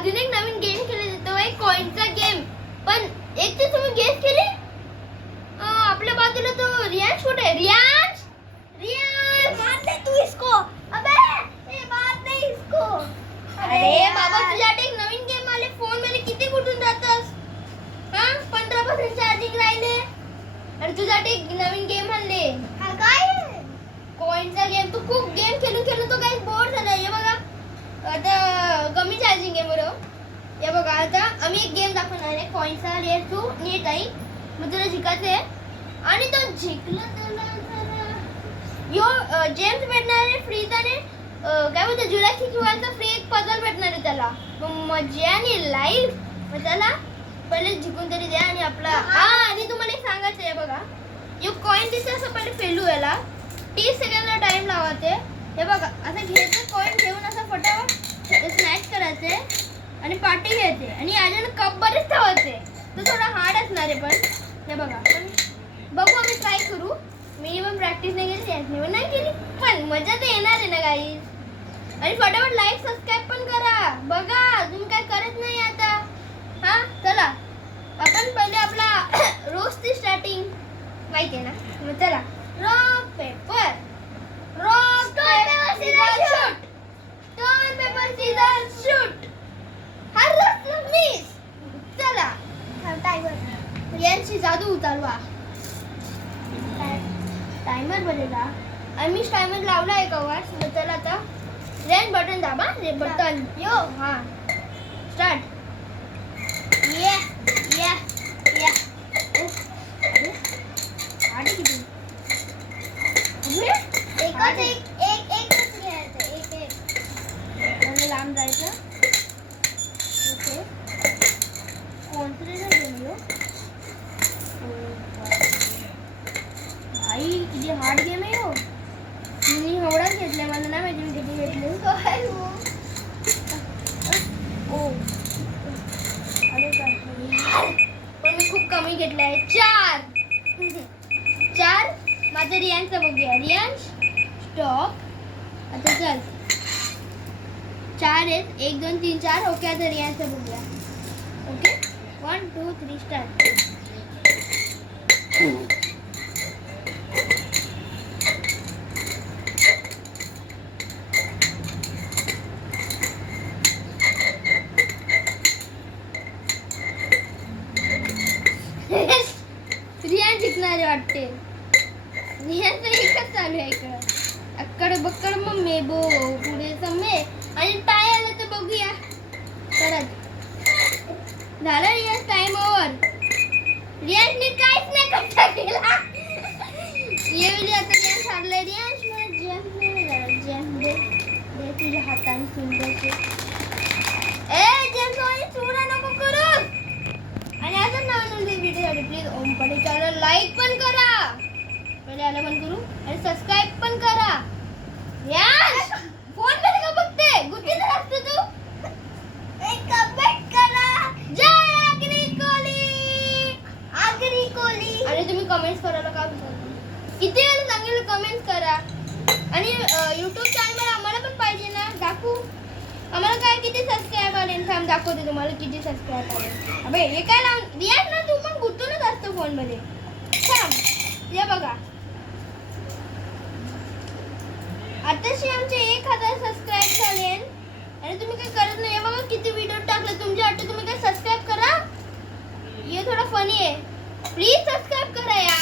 अजून एक नवीन गेम खेळला जातो आहे कॉइनचा गेम. पण एक ते तुम्ही गेस केले आपल्या बाजूला तो रियांश कुठे आहे? रियांश रियांश मार दे तू इसको. अबे ए मार दे इसको. अरे बाबा तुझ्याकडे एक नवीन गेम आले फोन मध्ये किती कुठून जातस? हां 15% चार्जिंग राहिले आणि तुझ्याकडे एक नवीन गेम आणले. हा काय कॉइनचा गेम. तू खूप गेम खेळून तो काही बोर झाला. हे बघा आता कमी चार्जिंग आहे बरोबर. हे बघा आता आम्ही एक गेम दाखवणार आहे कॉइनचा. रेअर टू नीट आहे मग तुला जिंकायचं आहे आणि तो जिंकला त्याला यो जेम्स भेटणार आहे फ्री. त्याने काय बोलतो जुरासिक वर्ल्डचा फ्री एक पझल भेटणार आहे त्याला. मग मजा आणि लाईव्ह मग त्याला पहिले जिंकून तरी द्या. आणि आपला आणि तुम्हाला एक सांगायचं आहे बघा यो कॉइन दिसतं असं पहिले फेलू याला 30 सेकंदला टाइम लावायचे. हे बघा असं घ्यायचं कॉइन घेऊन असं फटाफट स्नॅच करायचे आणि पार्टी घ्यायचे आणि याच्यानं कप बरेच ठेवायचे. तो थोडा हार्ड असणार आहे पण हे बघा. पण बघू आम्ही ट्राय करू. मिनिमम प्रॅक्टिस नाही केली नाही केली पण मजा तर येणार आहे ना गाईज. आणि फटाफट लाईक सबस्क्राईब पण करा. बघा तुम्ही काय करत नाही आता. हा चला आपण पहिले आपला रोजची स्टार्टिंग माहिती आहे ना. मग चला rock paper scissor shoot. Turn paper scissor shoot. हर रोज मिस. चला टाइमर यांची जादू उतरवा. टाइमर बदलला आणि मी टाइमर लावला आहे कवर. मग चला आता रेड बटन दाबा. रेड बटन यो हा स्टार्ट. ये ये ये आधी किती एकच एकच घ्यायचं. एक लांब जायचं. ओके कॉन्फिडन्स घेऊन भाई किती हार्ड गेम आहे हो. मी एवढाच घेतलाय मला नाही माहिती मी किती घेतले. ओ अरे पण मी खूप कमी घेतलाय. 4 माझं रियांशचं बघूया. रियांश स्टॉप. आता चल 4 आहेत 1 2 3 4. ओके आता रियांशचं बघूया. Okay 1 2 3 start. रियांश जिंकणारे वाटते. रियांशचं एकच चालू आहे इकडं. अक्कड बक्कड मम्मी बो पुढे सम्मे आणि टाय आलं तर बघूया. परत झालं रियांश टाइम ओव्हर. रियांशने काहीच नाही कच्चा केला. येवली आता रियांश हारलाय. रियांश मला जेम्स दे तुझ्या हाताने सुंदरचे. ए जेम्स आणि चुरा नको करू. आणि आता नवीन व्हिडिओसाठी प्लीज ओम पडे चॅनल लाईक पण करा. पहिले आलं पण करू आणि सबस्क्राईब पण करा. यार फोन मध्ये का बघते गुत्तीच असतो तू. एक कमेंट करा. जय आगरी कोली. आणि तुम्ही कमेंट्स करायला का विसरता. किती वेळा सांगितलं कमेंट्स करा. आणि YouTube चॅनलवर आम्हाला पण पाहिजे ना दाखवू. आम्हाला काय किती सबस्क्राइब आले थांब दाखवते तुम्हाला किती सबस्क्राइब आले. अबे हे काय लावून रियाज ना तू पण गुंतूनच असतो फोन मध्ये. थांब हे बघा आताशी आमचे 1000 सबस्क्राइब झाले आणि तुम्ही काय करत नाही. हे बघा किती व्हिडिओ टाकले तुमच्या वाटतं. तुम्ही काय सबस्क्राइब करा. ये थोडा फनी आहे. प्लीज सबस्क्राइब करा यार.